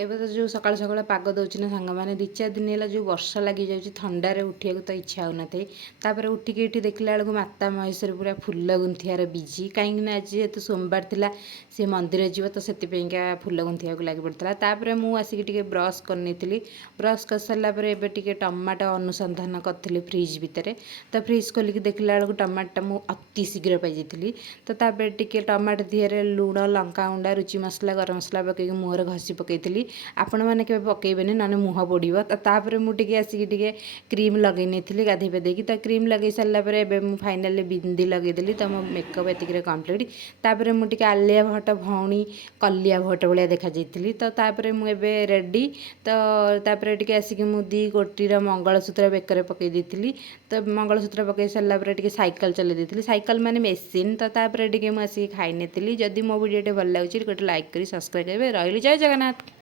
ଏବେ ତ ଯେଉଁ ସକାଳୁ ସକାଳୁ ପାଗ ଦେଉଛି ନା ସାଙ୍ଗମାନେ 2-4 ଦିନ ହେଲା ଯେଉଁ ବର୍ଷା ଲାଗିଯାଉଛି ଥଣ୍ଡାରେ ଉଠିବାକୁ ତ ଇଚ୍ଛା ହେଉନଥାଏ। ତାପରେ ଉଠିକି ଏଠି ଦେଖିଲା ବେଳକୁ ମାତା ମହେଶ୍ୱରୀ ପୁରା ଫୁଲ ଗୁନ୍ଥିବାର ବିଜି, କାହିଁକିନା ଆଜି ଯେହେତୁ ସୋମବାର ଥିଲା ସେ ମନ୍ଦିର ଯିବ ତ ସେଥିପାଇଁକା ଫୁଲ ଗୁନ୍ଥିବାକୁ ଲାଗି ପଡ଼ିଥିଲା। ତାପରେ ମୁଁ ଆସିକି ଟିକେ ବ୍ରସ୍ କରିନେଇଥିଲି। ବ୍ରସ୍ କରିସାରିଲା ପରେ ଏବେ ଟିକେ ଟମାଟୋ ଅନୁସନ୍ଧାନ କରିଥିଲି ଫ୍ରିଜ୍ ଭିତରେ। ତ ଫ୍ରିଜ୍ ଖୋଲିକି ଦେଖିଲା ବେଳକୁ ଟମାଟୋଟା ମୁଁ ଅତି ଶୀଘ୍ର ପାଇଯାଇଥିଲି। ତ ତାପରେ ଟିକେ ଟମାଟୋ ଦିହରେ ଲୁଣ, ଲଙ୍କାଗୁଣ୍ଡ, ରୁଚି ମସଲା, ଗରମ ମସଲା ପକେଇକି ମୁହଁରେ ଘଷି ପକେଇଥିଲି। ଆପଣମାନେ କେବେ ପକେଇବେନି ନହେଲେ ମୁହଁ ପୋଡ଼ିବ। ତାପରେ ମୁଁ ଟିକେ ଆସିକି ଟିକେ କ୍ରିମ୍ ଲଗେଇ ନେଇଥିଲି ଗାଧୋଇ ପାଧେଇକି। ତ କ୍ରିମ୍ ଲଗେଇ ସାରିଲା ପରେ ଏବେ ମୁଁ ଫାଇନାଲି ବିନ୍ଦି ଲଗେଇଦେଲି। ତ ମୋ ମେକଅପ୍ ଏତିକିରେ କମ୍ପ୍ଲିଟ୍। ତାପରେ ମୁଁ ଟିକେ ଆଲିଆ ଭଟ୍ଟ ଭଉଣୀ କଲିଆ ଭଟ୍ଟ ଭଳିଆ ଦେଖାଯାଇଥିଲି। ତ ତାପରେ ମୁଁ ଏବେ ରେଡ଼ି। ତ ତାପରେ ଟିକେ ଆସିକି ମୁଁ 2 ଗୋଟିର ମଙ୍ଗଳସୂତ୍ର ବେକରେ ପକେଇ ଦେଇଥିଲି। ତ ମଙ୍ଗଳସୂତ୍ର ପକେଇ ସାରିଲା ପରେ ଟିକେ ସାଇକେଲ ଚଲେଇ ଦେଇଥିଲି। ସାଇକେଲ ମାନେ ମେସିନ୍। ତ ତାପରେ ଟିକେ ମୁଁ ଆସିକି ଖାଇ ନେଇଥିଲି। ଯଦି ମୋ ଭିଡ଼ିଓଟି ଭଲ ଲାଗୁଛି ଗୋଟେ ଲାଇକ୍ କରି ସବସ୍କ୍ରାଇବ୍ କରିବେ। ରହିଲି, ଜୟ ଜଗନ୍ନାଥ।